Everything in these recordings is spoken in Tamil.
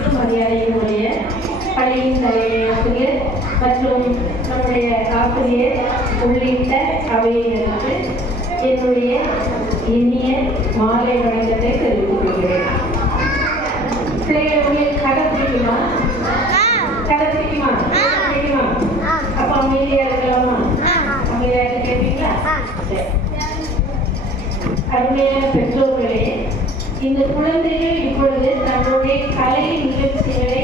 மதிப்புக்கும் மரியாதையினுடைய பள்ளியின் தலைமை ஆசிரியர் மற்றும் நம்முடைய ஆசிரியர் உள்ளிட்ட அவையினருக்கு என்னுடைய இனிய மாலை வணக்கத்தை தெரிவித்துக் கொள்கிறேன். பிள்ளைகள் உங்களுக்கு கதை பிடிக்குமா? கதை பிடிக்குமா? பிடிக்குமா? அப்ப அமைதியா இருக்கலாமா? அமைதியாக கேட்பீங்களா? அருமையான பெற்றோர்களே, இந்த குழந்தைகள் இப்பொழுது தங்களுடைய கலை நிகழ்ச்சிகளை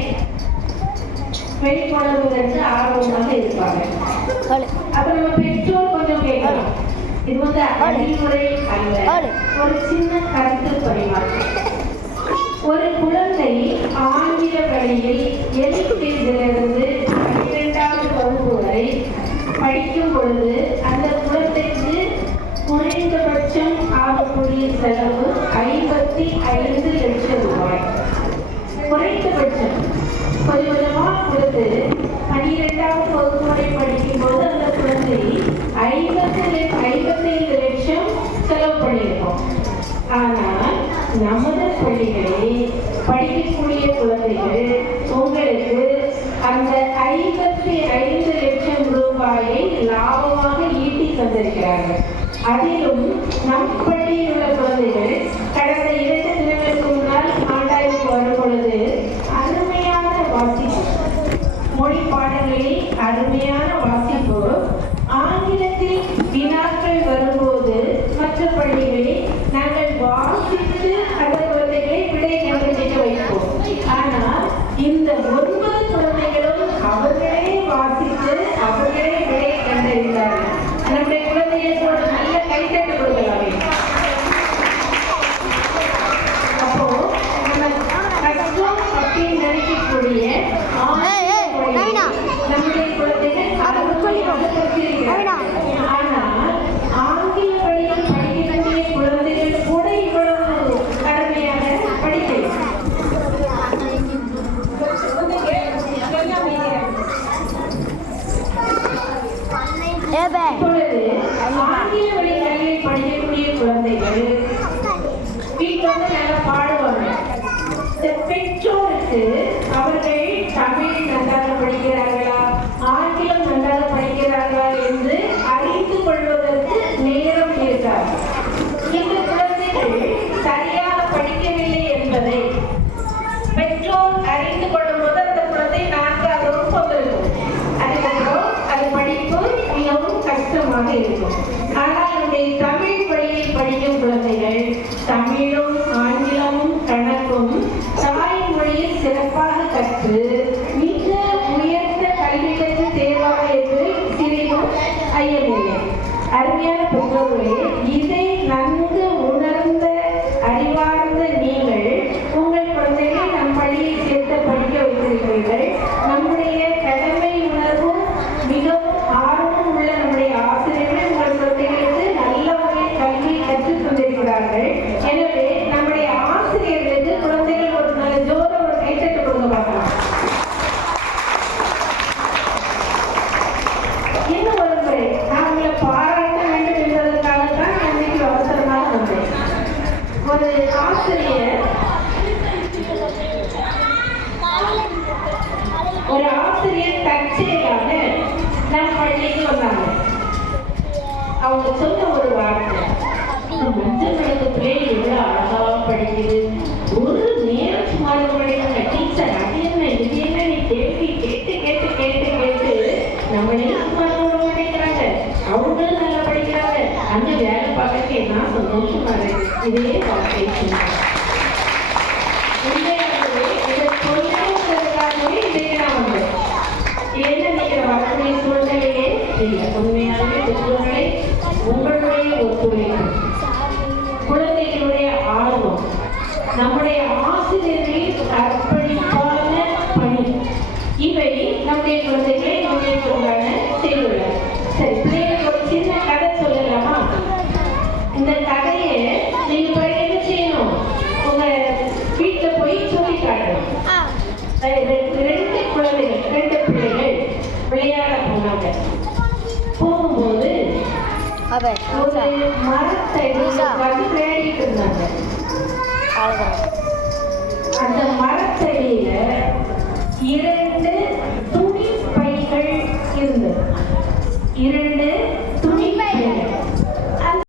வெளிக்கொணர்வதற்கு ஆர்வமாக இருப்பாங்க. அப்ப நம்ம பெற்றோர் கொஞ்சம் கேட்கலாம். இது வந்து அறிவுரை அல்ல, ஒரு சின்ன கருத்து பரிமாற்றம். ஒரு குழந்தை ஆங்கில வழியில் எல்கேஜிலிருந்து 12வது வகுப்பு வரை படிக்கும் பொழுது அந்த குழந்தைக்கு குறைந்தபட்சம் ஆகக்கூடிய செலவு 55 லட்சம் ரூபாய். குறைந்தபட்சம் கொஞ்சம் கொஞ்சமா கொடுத்து 12வது வகுப்பு வரை படிக்கும் போது அந்த குழந்தை 55 லட்சம் செலவு பண்ணியிருக்கோம். ஆனால் நமது பள்ளிகளில் படிக்கக்கூடிய குழந்தைகள் உங்களுக்கு அந்த 55 லட்சம் ரூபாயை லாபமாக ஈட்டி தந்திருக்கிறார்கள். அதிலும் நம் பள்ளியில் உள்ள குழந்தைகள் கடந்த 2 தினங்களுக்கு முன்னால் ஆண்டாய்வுக்கு வரும் பொழுது அருமையான வாசிப்பு, மொழி பாடங்களில் அருமையான வாசிப்பு, ஆங்கிலத்தில் வினாக்கள் வரும்போது மற்ற பள்ளிகளில் நாங்கள் வாசித்து அந்த குழந்தைகளை விடை கண்டுபிடிக்க வைப்போம். ஆனால் இந்த 9 குழந்தைகளும் அவர்களே வாசித்து அவர்களே விடை கண்டறிந்தார்கள். நம்முடைய குழந்தைகளோட நல்ல கைத்தட்டு கொடுக்கலாமே. அப்போ நம்ம கஷ்டம் அப்படின்னு நினைக்கக்கூடிய நம்முடைய குழந்தைகள் ஆனால் ஆங்கில வழியில் படிக்கக்கூடிய குழந்தைகள் கூட இவ்வளவு அருமையாக படிக்கலாம். இப்பொழுது ஆங்கில வழி கல்வியை படிக்கக்கூடிய குழந்தைகள் வீட்டில் வந்து நல்லா பாடுவாங்க. பெற்றோருக்கு அவர்கள் தமிழ் நன்றாக படிக்கிறார்களா, ஆங்கிலம் நன்றாக படிக்கிறார்களா என்று அறிந்து கொள்வதற்கு நேரம் இருக்காது. இந்த குழந்தைகள் சரியாக படிக்கவில்லை என்பதை பெற்றோர் அறிந்து கொள்ளும் போது அந்த குழந்தை 4வது வகுப்பு வந்திருக்கும். அதுக்கப்புறம் அது படிப்பு மிகவும் கஷ்டமாக இருக்கும். ஆனால் நம்முடைய தமிழ் வழியில் படிக்கும் குழந்தைகள் தமிழும் ஆங்கிலமும் கணக்கும் தாய்மொழியில் சிறப்பாக கற்று மிக உயர்ந்த கல்வி கற்று தேர்வாக என்று சிறிதும் ஐயமில்லை. அருமையான பெற்றோர்களே, இதை நன்கு உணர்ந்த அறிவார்ந்த நீங்கள் உங்கள் குழந்தைகளை நம் பள்ளியில் சேர்த்து படிக்க வைத்திருக்கிறீர்கள். நம்முடைய கடமை உணர்வும் மிகவும் ஆர்வம் உள்ள நம்முடைய ஆசிரியர்கள் உங்கள் குழந்தைகளுக்கு நல்ல வகையில் கல்வியை கற்றுத் தந்திருக்கிறார்கள். எனவே நம்முடைய ஆசிரியர்களுக்கு குழந்தைகள் ஒரு நல்ல ஜோர ஒரு கைத்தட்டு கொடுக்க பார்க்கலாம். இன்னும் ஒரு முறை நான் உங்களை பாராட்ட வேண்டும் என்பதற்காகத்தான் நான் இன்னைக்கு அவசரமாக வந்தேன். ஒரு ஆசிரியர் தற்செயலாக நம் பள்ளிக்கு வந்தாங்க. அவங்க சொன்ன ஒரு வார்த்தை, மஞ்சள் வளர்ந்த பிள்ளை எவ்வளவு அழகா படிக்குது, ஒரு நேரம் சுமார் படிக்கிறாங்க. டீச்சர் அது என்ன இது என்ன நீ கேள்வி கேட்டு கேட்டு கேட்டு கேட்டு நம்மளையும் சுமார் விட மாட்டேங்கிறாங்க, அவங்களும் நல்லா படிக்கிறாங்க, அந்த வேலை பார்க்க என்ன சந்தோஷமா இருக்கு. இதே வார்த்தை சொன்னாங்க. இதை சொல்லுங்கிறதுக்காகவே இதையே நான் வந்தேன். என்ன நீங்க வரக்கூடிய சூழ்நிலையே இல்லை. உண்மையாகவே பெற்றோர்களே, உங்களுடைய ஒத்துழைப்பு, குழந்தைகளுடைய ஆர்வம், நம்முடைய ஆசிரியர்களின் அர்ப்பணிப்பான பணி, இவை நம்முடைய குழந்தைகளை முன்னேற்றமாக செய்துள்ளார். சரி, பிள்ளைகளுக்கு ஒரு சின்ன கதை சொல்லலாமா? இந்த கதையை நீங்க போய் என்ன செய்யணும், உங்க வீட்டுல போய் சொல்லி காட்டணும். 2 குழந்தைகள், 2 பிள்ளைகள் விளையாட போனாங்க. போகும்போது ஒரு மரத்தடி விளையாடிட்டு இருந்தாங்க. அந்த மரத்தடியில 2 துணி பைகள் இருந்தது. 2